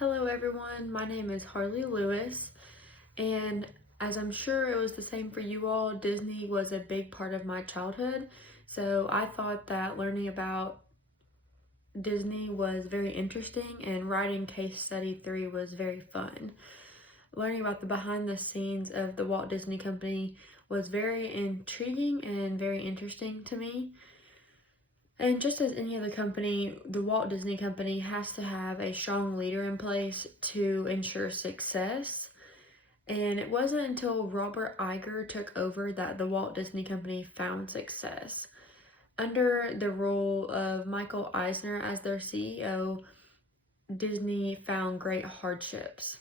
Hello everyone, my name is Harley Lewis, and as I'm sure it was the same for you all, Disney was a big part of my childhood, so I thought that learning about Disney was very interesting and writing Case Study 3 was very fun. Learning about the behind the scenes of the Walt Disney Company was very intriguing and very interesting to me. And just as any other company, the Walt Disney Company has to have a strong leader in place to ensure success. And it wasn't until Robert Iger took over that the Walt Disney Company found success. Under the rule of Michael Eisner as their CEO, Disney found great hardships.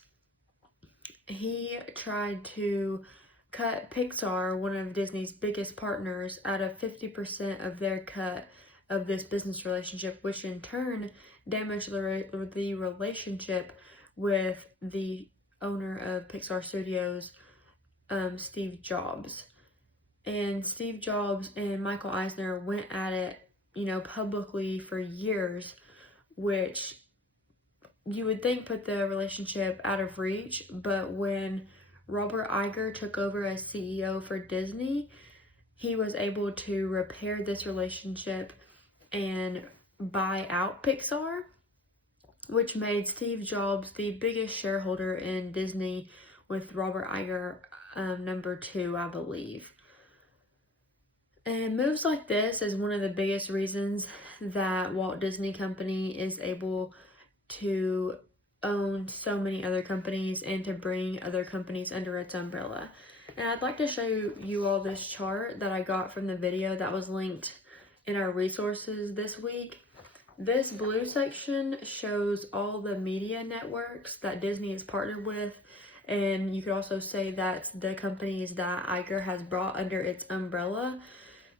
He tried to cut Pixar, one of Disney's biggest partners, out of 50% of their cut of this business relationship, which in turn damaged the relationship with the owner of Pixar Studios, Steve Jobs. And Steve Jobs and Michael Eisner went at it, publicly for years, which you would think put the relationship out of reach. But when Robert Iger took over as CEO for Disney, he was able to repair this relationship and buy out Pixar, which made Steve Jobs the biggest shareholder in Disney, with Robert Iger number 2, I believe. And moves like this is one of the biggest reasons that Walt Disney Company is able to own so many other companies and to bring other companies under its umbrella. And I'd like to show you all this chart that I got from the video that was linked in our resources this week. This blue section shows all the media networks that Disney is partnered with, and you could also say that's the companies that Iger has brought under its umbrella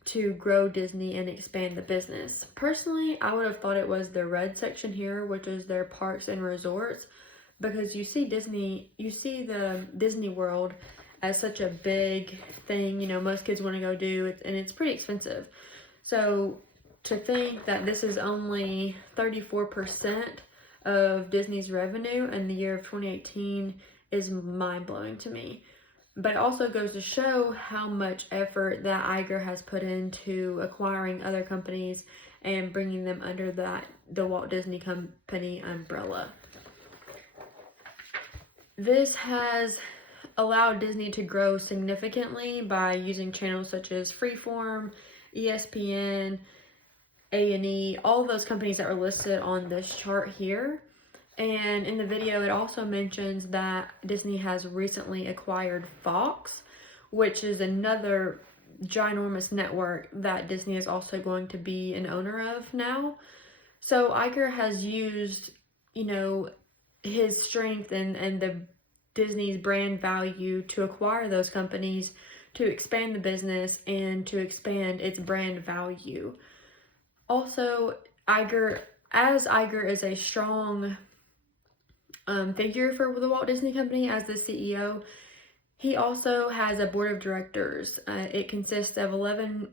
to grow Disney and expand the business. Personally, I would have thought it was the red section here, which is their parks and resorts, because you see the Disney World as such a big thing, most kids want to go do, and it's pretty expensive. So to think that this is only 34% of Disney's revenue in the year of 2018 is mind-blowing to me. But it also goes to show how much effort that Iger has put into acquiring other companies and bringing them under the Walt Disney Company umbrella. This has allowed Disney to grow significantly by using channels such as Freeform, ESPN, A&E, all of those companies that are listed on this chart here. And in the video, it also mentions that Disney has recently acquired Fox, which is another ginormous network that Disney is also going to be an owner of now. So Iger has used, his strength and the Disney's brand value to acquire those companies, to expand the business and to expand its brand value. Also, Iger is a strong figure for the Walt Disney Company as the CEO, he also has a board of directors. It consists of 11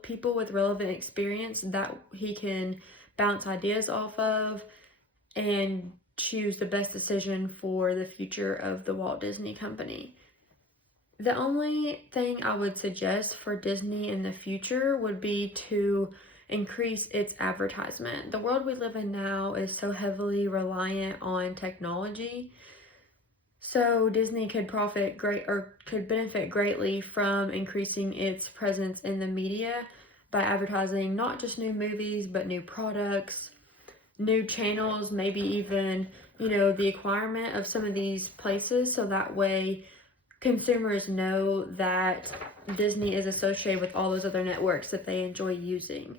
people with relevant experience that he can bounce ideas off of and choose the best decision for the future of the Walt Disney Company. The only thing I would suggest for Disney in the future would be to increase its advertisement. The world we live in now is so heavily reliant on technology. So Disney could benefit greatly from increasing its presence in the media by advertising not just new movies, but new products, new channels, maybe even, the acquirement of some of these places, so that way consumers know that Disney is associated with all those other networks that they enjoy using.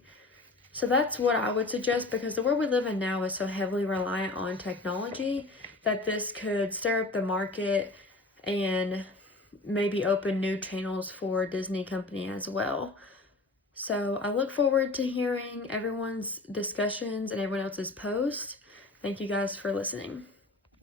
So that's what I would suggest, because the world we live in now is so heavily reliant on technology that this could stir up the market and maybe open new channels for Disney Company as well. So I look forward to hearing everyone's discussions and everyone else's posts. Thank you guys for listening.